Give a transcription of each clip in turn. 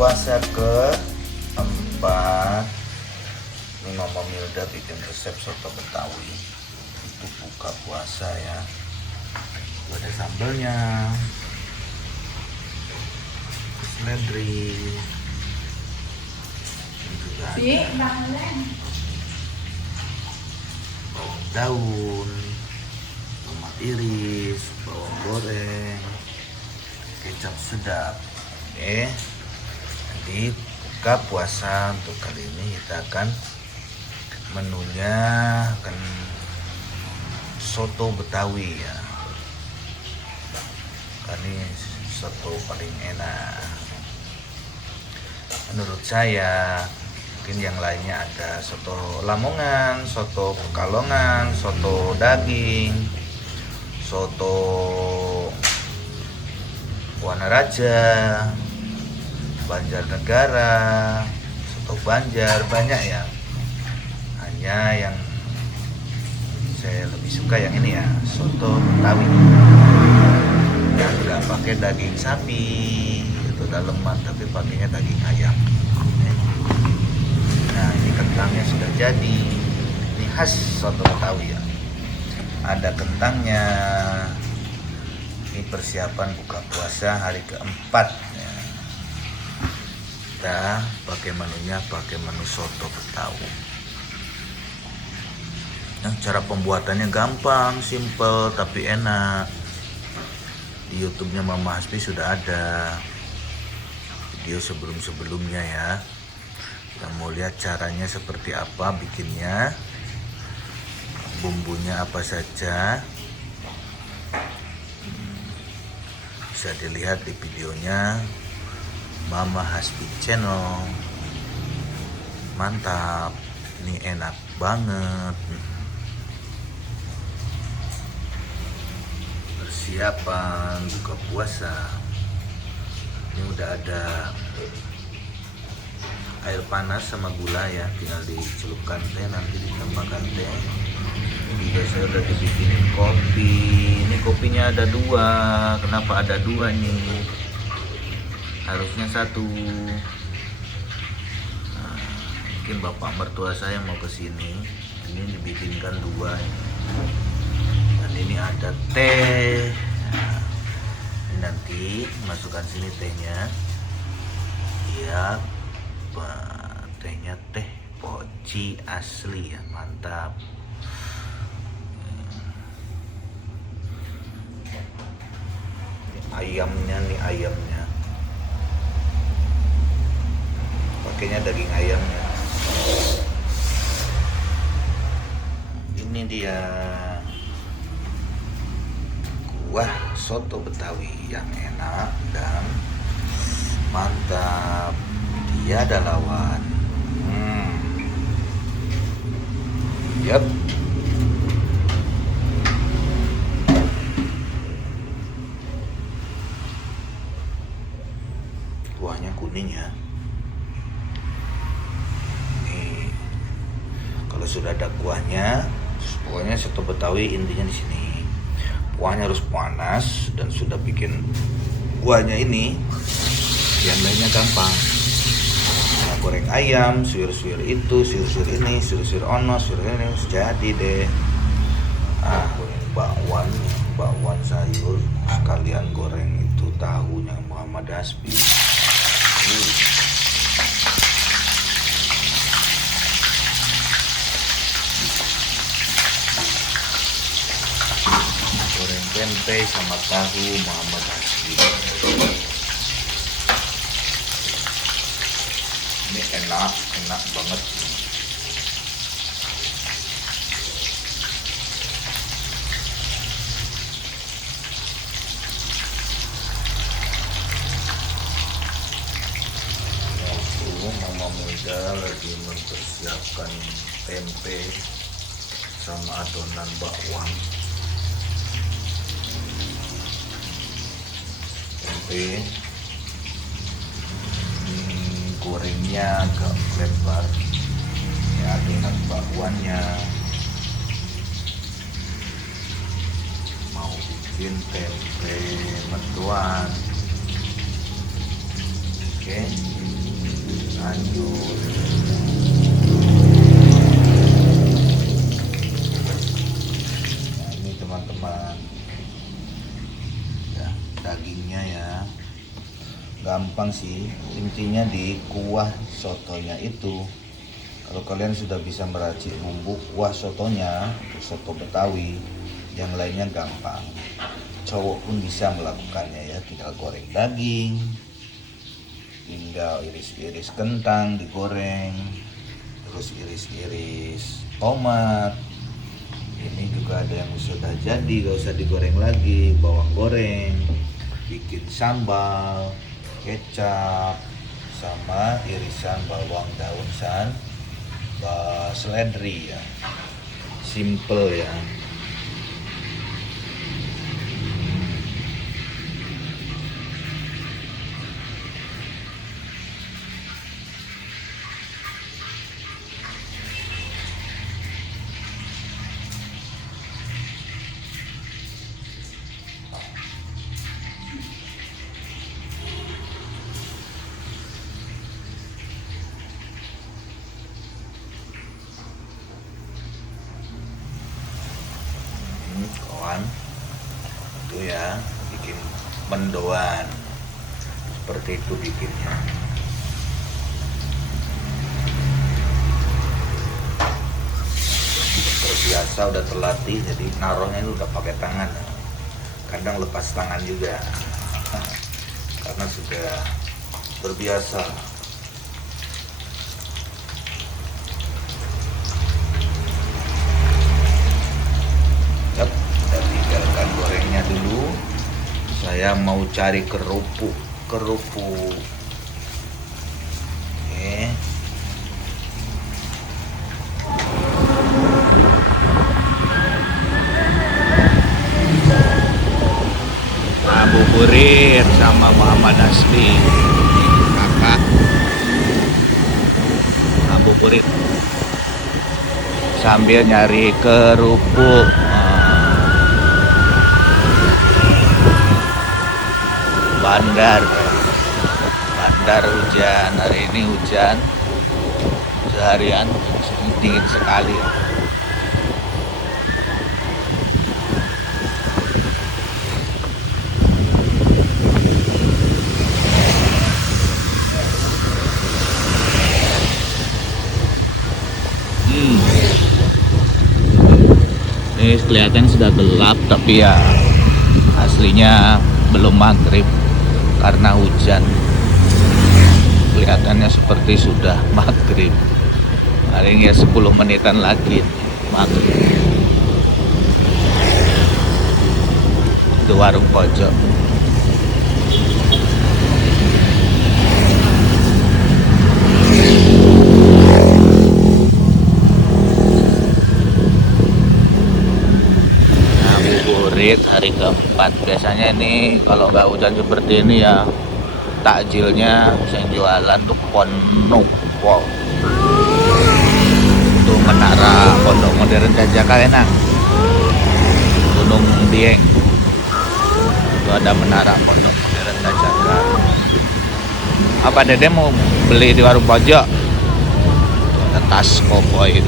puasa keempat. Ini Mama Milda bikin resep soto Betawi untuk buka puasa ya. Ada sambelnya, seledri, dan juga ada bawang daun, tomat iris, bawang goreng, kecap sedap. Oke, nanti buka puasa untuk kali ini kita akan menunya akan soto Betawi ya. Ini soto paling enak menurut saya. Mungkin yang lainnya ada soto Lamongan, soto Pekalongan, soto daging, soto Wanaraja, Banjarnegara, soto Banjar, banyak ya. Hanya yang saya lebih suka yang ini ya, soto Betawi. Yang nggak pakai daging sapi itu daleman, tapi pakainya daging ayam. Nah, ini kentangnya sudah jadi. Ini khas soto Betawi ya. Ada kentangnya. Ini persiapan buka puasa hari keempat ya. Kita pakai menunya, pakai menu soto Betawi. Nah, cara pembuatannya gampang, simple tapi enak. Di YouTube-nya Mama Hasbi sudah ada video sebelum-sebelumnya ya. Yang mau lihat caranya seperti apa bikinnya, bumbunya apa saja, bisa dilihat di videonya Mama Hasbi Channel. Mantap, ini enak banget. Persiapan buka puasa. Ini udah ada air panas sama gula ya, tinggal dicelupkan teh, nanti ditambahkan teh. Juga saya udah dibikinin kopi. Ini kopinya ada dua. Kenapa ada dua nih? Harusnya satu. Nah, mungkin bapak mertua saya mau kesini, ini dibikinkan dua. Dan ini ada teh. Nah, ini nanti masukkan sini tehnya. Ya, tehnya teh poci asli ya, mantap. Ayamnya nih, ayamnya pakainya daging ayamnya. Ini dia kuah soto Betawi yang enak dan mantap, tiada lawan. Yap. Kuahnya kuning ya. Nih, kalau sudah ada kuahnya, pokoknya soto Betawi intinya di sini. Kuahnya harus panas dan sudah bikin kuahnya ini, yang lainnya gampang. Nah, goreng ayam, suwir-suwir itu, suwir-suwir ini, suwir-suwir ono, suwir ini, jadi deh. Bakwan sayur, sekalian goreng itu tahunya Muhammad Hasbi. Goreng tempe sama tahu Muhammad Hasbi. Ini enak banget. Mama Milda lagi mempersiapkan tempe sama adonan bakwan. Tempe gorengnya agak lebar ya, adonan bakwannya. Mau bikin tempe mendoan. Oke. lanjut. Nah ini teman-teman ya, dagingnya ya gampang sih, intinya di kuah sotonya itu. Kalau kalian sudah bisa meracik bumbu kuah sotonya untuk soto Betawi, yang lainnya gampang. Cowok pun bisa melakukannya ya, tinggal goreng daging, tinggal iris-iris kentang digoreng, terus iris-iris tomat. Ini juga ada yang sudah jadi, gak usah digoreng lagi, bawang goreng, bikin sambal, kecap, sama irisan bawang daun seledri ya, simple ya. Kawan itu ya, bikin mendoan seperti itu bikinnya. Terbiasa, udah terlatih, jadi naruhnya itu udah pakai tangan, kadang lepas tangan juga karena sudah terbiasa. Kita tinggalkan gorengnya dulu. Saya mau cari kerupuk. Oke. Ngabuburit sama Muhammad Asli, kakak ngabuburit sambil nyari kerupuk. Bandar hujan, hari ini hujan seharian, dingin sekali ya. Ini kelihatan sudah gelap, tapi ya aslinya belum maghrib karena hujan. Kelihatannya seperti sudah maghrib. Paling ya 10 menitan lagi maghrib. Itu warung pojok. Ngabuburit hari keempat. Biasanya ini kalau nggak hujan seperti ini ya, takjilnya saya jualan tuh penuh. Wow. Itu menara Pondok Modern Jajaka enak, Gunung Dieng. Itu ada menara Pondok Modern Jajaka. Apa Dede mau beli di warung pojok? Ada tas koboi.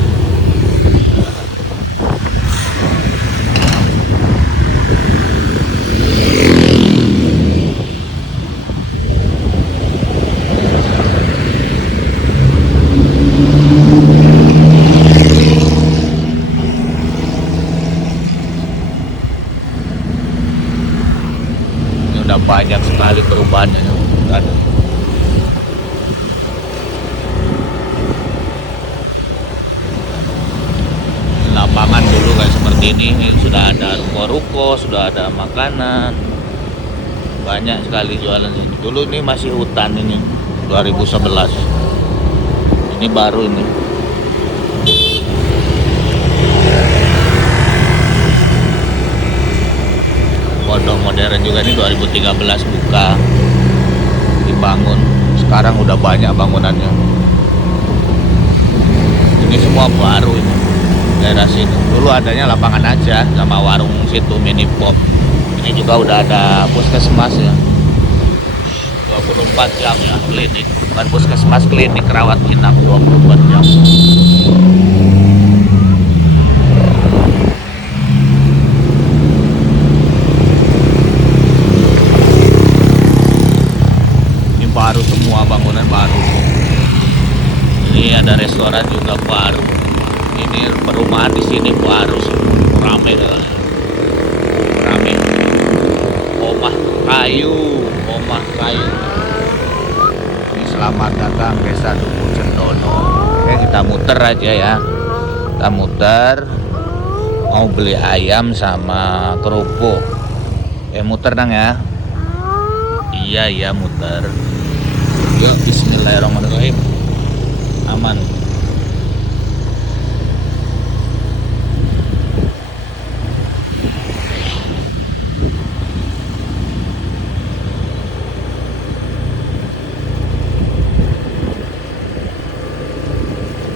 Udah banyak sekali perubahannya. Ada. Lapangan dulu kayak seperti ini sudah ada ruko-ruko, sudah ada makanan, banyak sekali jualan sini. Dulu ini masih hutan ini, 2011. Ini baru ini. Pondok Modern juga ini 2013 buka, dibangun. Sekarang udah banyak bangunannya. Ini semua baru ini, daerah sini. Dulu adanya lapangan aja sama warung situ, mini pop. Ini juga udah ada puskesmas ya. 24 jam ya klinik, bukan puskesmas, klinik rawat inap 24 jam. Ini baru semua, bangunan baru. Ini ada restoran juga baru. Ini perumahan di sini baru semua, rame kan. Rame. Omah kayu. Ini selamat datang Desa Duku Cendono. Oke, kita muter aja ya. Kita muter. Mau beli ayam sama kerupuk. Muter dong ya. Iya muter. Yuk, bismillahirrahmanirrahim. Aman.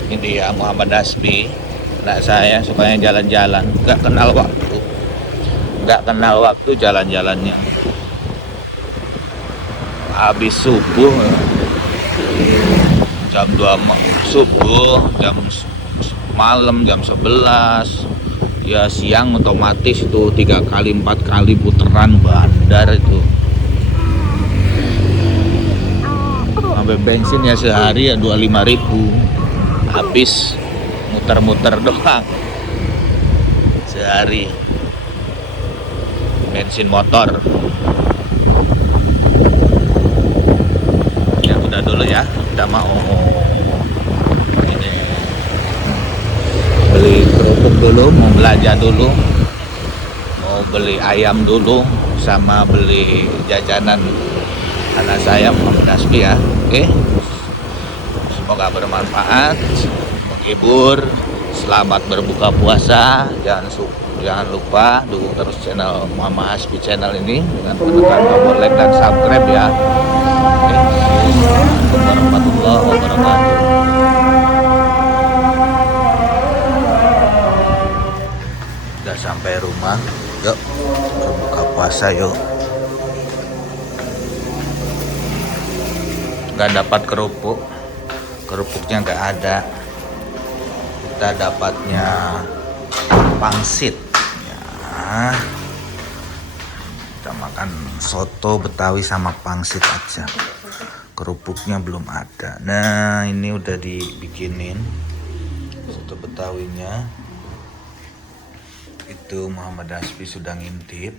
Ini dia Muhammad Hasbi, anak saya, sukanya jalan-jalan, nggak kenal waktu jalan-jalannya. Habis subuh jam 2 subuh, malam jam 11 ya, siang otomatis itu 3 kali 4 kali puteran bandar itu. Sampai bensin ya sehari ya 25.000 habis muter-muter doang sehari bensin motor. Ya udah dulu ya, udah mau ini beli kerupuk dulu, mau belanja dulu, mau beli ayam dulu, sama beli jajanan anak saya Muhammad Hasbi ya. Oke, semoga bermanfaat, menghibur. Selamat berbuka puasa. Jangan lupa dukung terus channel Muhammad Hasbi channel ini dengan menekan tombol like dan subscribe ya. Assalamualaikum warahmatullahi wabarakatuh. Udah sampai rumah, yuk berbuka puasa yuk. Gak dapat kerupuknya nggak ada. Kita dapatnya pangsit ya. Kita makan soto Betawi sama pangsit aja, kerupuknya belum ada. Nah, ini udah dibikinin soto Betawinya. Itu Muhammad Hasbi sudah ngintip,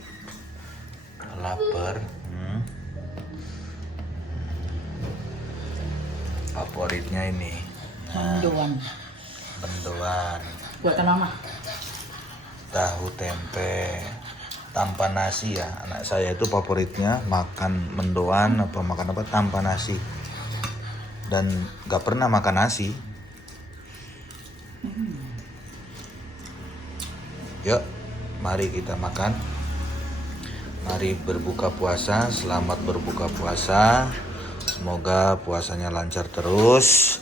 lapar. Favoritnya ini mendoan buatan mama, tahu tempe tanpa nasi ya. Anak saya itu favoritnya makan mendoan apa makan apa tanpa nasi, dan gak pernah makan nasi. Yuk, mari kita makan, mari berbuka puasa. Selamat berbuka puasa, semoga puasanya lancar terus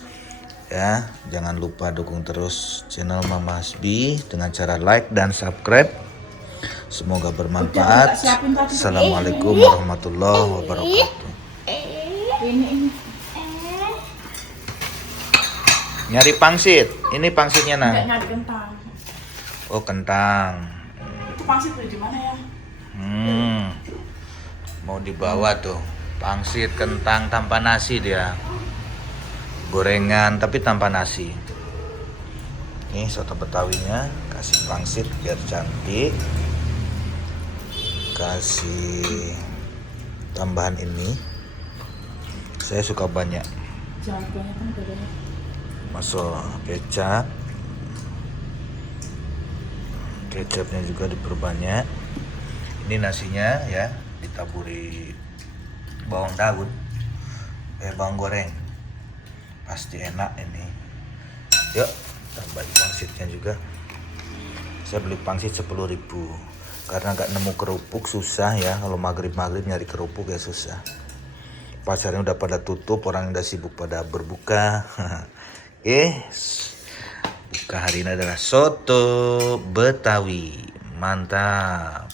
ya. Jangan lupa dukung terus channel Mama Hasbi dengan cara like dan subscribe. Semoga bermanfaat. Assalamualaikum warahmatullahi wabarakatuh. Nyari pangsit. Ini pangsitnya nah. nyari kentang. Oh, kentang. Itu pangsit di mana ya? Mau dibawa tuh. Pangsit kentang tanpa nasi dia. Gorengan tapi tanpa nasi. Ini soto Betawinya, kasih pangsit biar cantik. Kasih tambahan ini. Saya suka banyak. Jangan banyak kan bedanya. Masuk kecap. Kecapnya juga diperbanyak. Ini nasinya ya, ditaburi bawang daun, bawang goreng. Pasti enak ini. Yuk, tambahin pangsitnya juga. Saya beli pangsit 10.000 karena nggak nemu kerupuk, susah ya. Kalau maghrib nyari kerupuk ya susah. Pasarnya udah pada tutup, orang udah sibuk pada berbuka. Buka hari ini adalah soto Betawi, mantap.